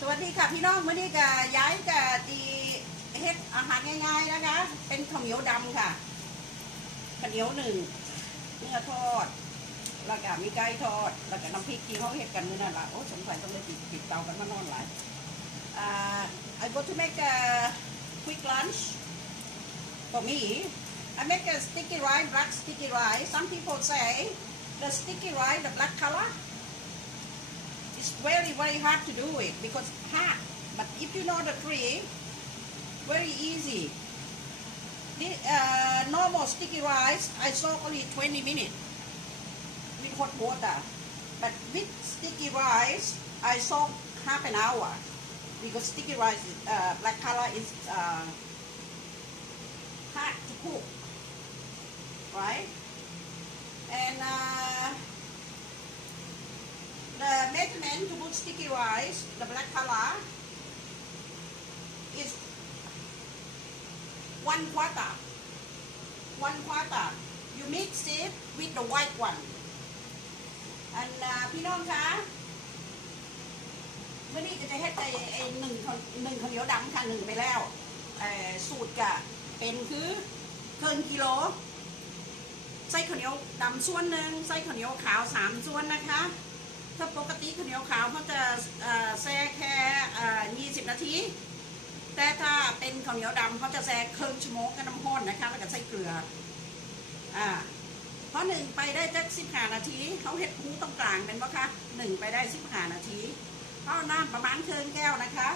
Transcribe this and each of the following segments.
สวัสดีค่ะพี่น้องวันนี้ก็ย้ายกับดีเฮ็ดอาหารง่ายๆนะคะเป็นข้าวเหนียวดำค่ะข้าวเหนียวหนึ่งเนื้อทอดแล้วก็มีไก่ทอดแล้วก็น้ำพริกที่เขาเฮ็ดกันมื้อนั่นล่ะโอ้สงสัยต้องได้ติดเตากันมานอนหลายI go to make a quick lunch for me I make a sticky rice black sticky rice some people say the sticky rice the black color it's very hard to do it because it's hard but if you know the trick very easy the normal sticky rice I soak only 20 minutes with hot water but with sticky rice I soak half an hour because sticky rice is, black color is hard to cook right and the measurement to put sticky rice, the black color, is 1/4. 1/4. You mix it with the white one. And พี่น้องคะเมื่อนี้จะเฮ็ดหนึ่งข้าวเหนียวดำค่ะหนึ่งไปแล้วสูตรกะเป็นคือเกินกิโลใส่ข้าวเหนียวดำส่วนหนึ่งใส่ข้าวเหนียวขาว3ส่วนนะคะถ้าปกติข้าวเหนียวขาวเขาจะแช่แค่20 นาทีแต่ถ้าเป็นข้าวเหนียวดำเขาจะแช่ครึ่งชั่วโมงกับน้ำร้อนนะคะแล้วก็ใส่เกลือเพราะหนึ่งไปได้จัก15 นาทีเขาเห็ดหูตรงกลางเป็นปะคะหนึ่งไปได้15 นาทีเอาน้ำประมาณครึ่งแก้วนะคะ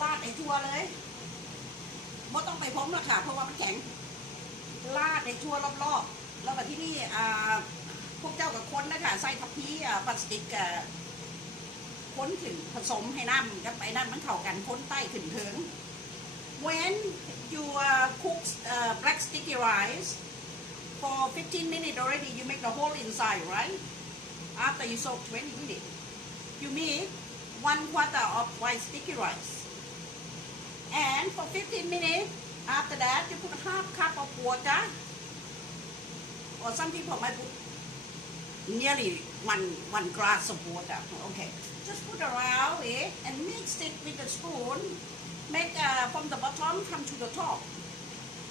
ราดไอ้ทั่วเลยไม่ต้องไปพร้อมหรอกค่ะเพราะว่ามันแข็งราดไอ้ทั่วรอบๆแล้วแบบที่นี่พวกเจ้ากับคนนะคะใส่ทัพพีพลาสติกค้นขึ้นผสมให้น้ำกับไอ้น้ำมันเข้ากันค้นใต้ขึ้นถึง when you cook black sticky rice for 15 minutes already you make the hole inside right after you soak 20 minutes you make 1/4 of white sticky rice and for 15 minutes after that you put half cup of water or some people might put nearly one glass of water. Okay, just put around it and mix it with a spoon. Make from the bottom come to the top.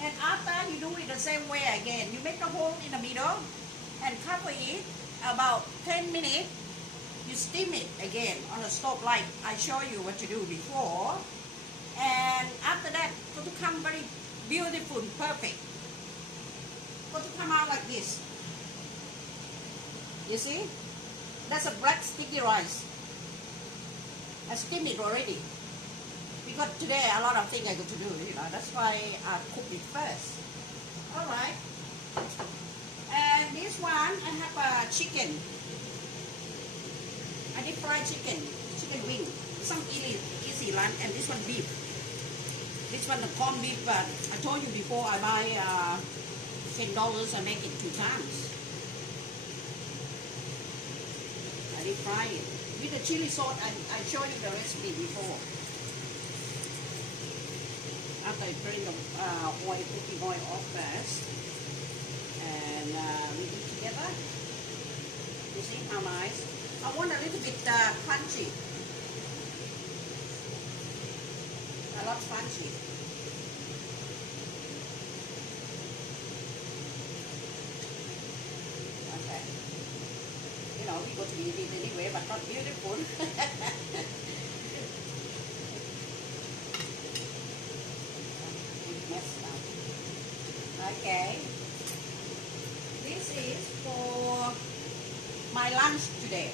And after you do it the same way again, you make a hole in the middle and cover it about 10 minutes. You steam it again on the stove like I show you what to do before. And after that, for to come very beautiful, perfect. For to come out like this.You see, that's a black sticky rice. I steamed it already because today a lot of things I got to do. That's why I cook it first. All right. And this one I have a chicken. I did fried chicken wing. Some easy lunch, and this one beef. This one the corned beef. But I told you before I buy $10. I make it 2 times.I deep fry it with the chili sauce. I showed you the recipe before. After I bring the cooking oil off first, and we do together. You see how nice? I want a little bit crunchy. A lot crunchy.Okay.We go to eat it anyway, but not beautiful. Okay. This is for my lunch today.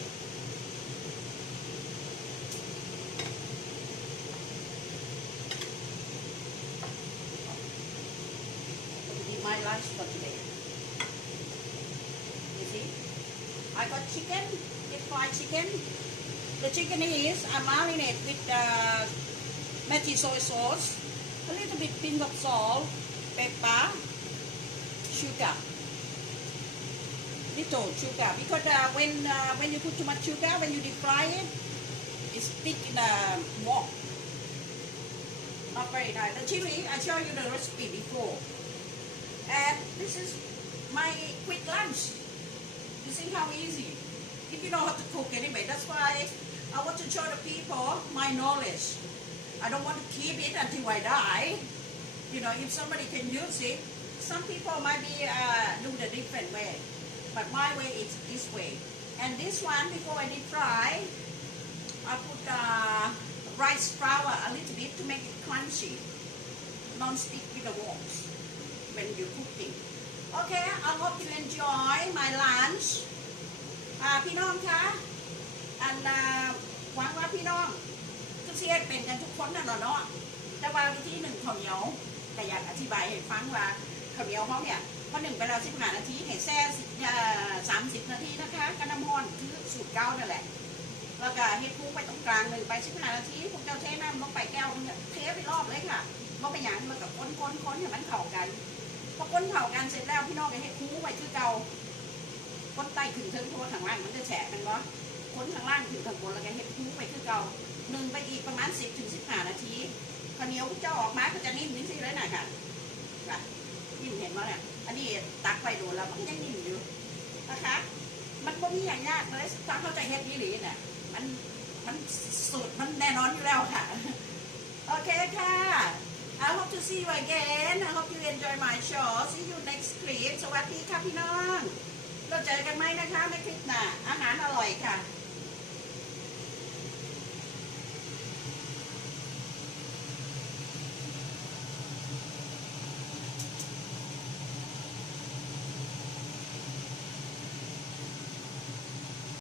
This is my lunch for today.You see?I got chicken, deep fried chicken. The chicken is I marinate with Maggi soy sauce, a little bit pinch of salt, pepper, sugar. Little sugar because when you put too much sugar, when you deep fry it, it's thick in the wok. Not very nice. The chili, I showed you the recipe before. And this is my quick lunch.You see how easy? If you know how to cook anyway, that's why I want to show the people my knowledge. I don't want to keep it until I die. You know, if somebody can use it, some people might be do the different way, but my way is this way. And this one, before I deep fry, I put rice flour a little bit to make it crunchy, non-stick with the walls when you're cooking. Okay, I hope you enjoy my lunch. พี่น้องคะอันหวังว่าพี่น้องทุกเสียเป็นกันทุกคนนั่นเนาะแต่ว่าวิธีหนึ่งข้าวเหนียวแต่อยากอธิบายให้ฟังว่าข้าวเหนียวเขาเนี่ยพอหนึ่งไปแล้ว15 นาทีให้แช่30 นาทีนะคะกระน้ำร้อนคือสูตรเก้านั่นแหละแล้วก็เฮ็ดพุ้งไปตรงกลางหนึ่งไป15 นาทีพวกเจ้าเทน้ำลงไปแก้วเทไปรอบเลยค่ะก็ไปอย่างมันกับค้นให้มันเข้ากันพอค้นเข้ากันเสร็จแล้วพี่น้องก็เฮ็ดพุ้งไปคือเก่าค้นใต้ขึ้นถึงเพราะว่าข้างล่างมันจะแฉะมันก็ค้นข้างล่างถึงข้างบนแล้วก็เฮ็ดพุ้งไปคือเก่าหนึ่งไปอีกประมาณ10 ถึง 15 นาทีข้าวเหนียวพวกเจ้าออกมาก็จะนิ่มนิ่มสิเลยนะค่ะนิ่มเห็นไหมเนี่ยอันนี้ตักไปโดนแล้วมันก็ยังนิ่มอยู่นะคะมันก็มีอย่างยากเลยถ้าเข้าใจเฮ็ดนี่หรือเนี่ยมันสูตรมันแน่นอนอยู่แล้วค่ะโอเคค่ะ I hope to see you again I hope you enjoy my show see you next clip สวัสดีค่ะพี่น้องเราเจอกันไหมนะคะในคลิปหน้าอาหารอร่อยค่ะ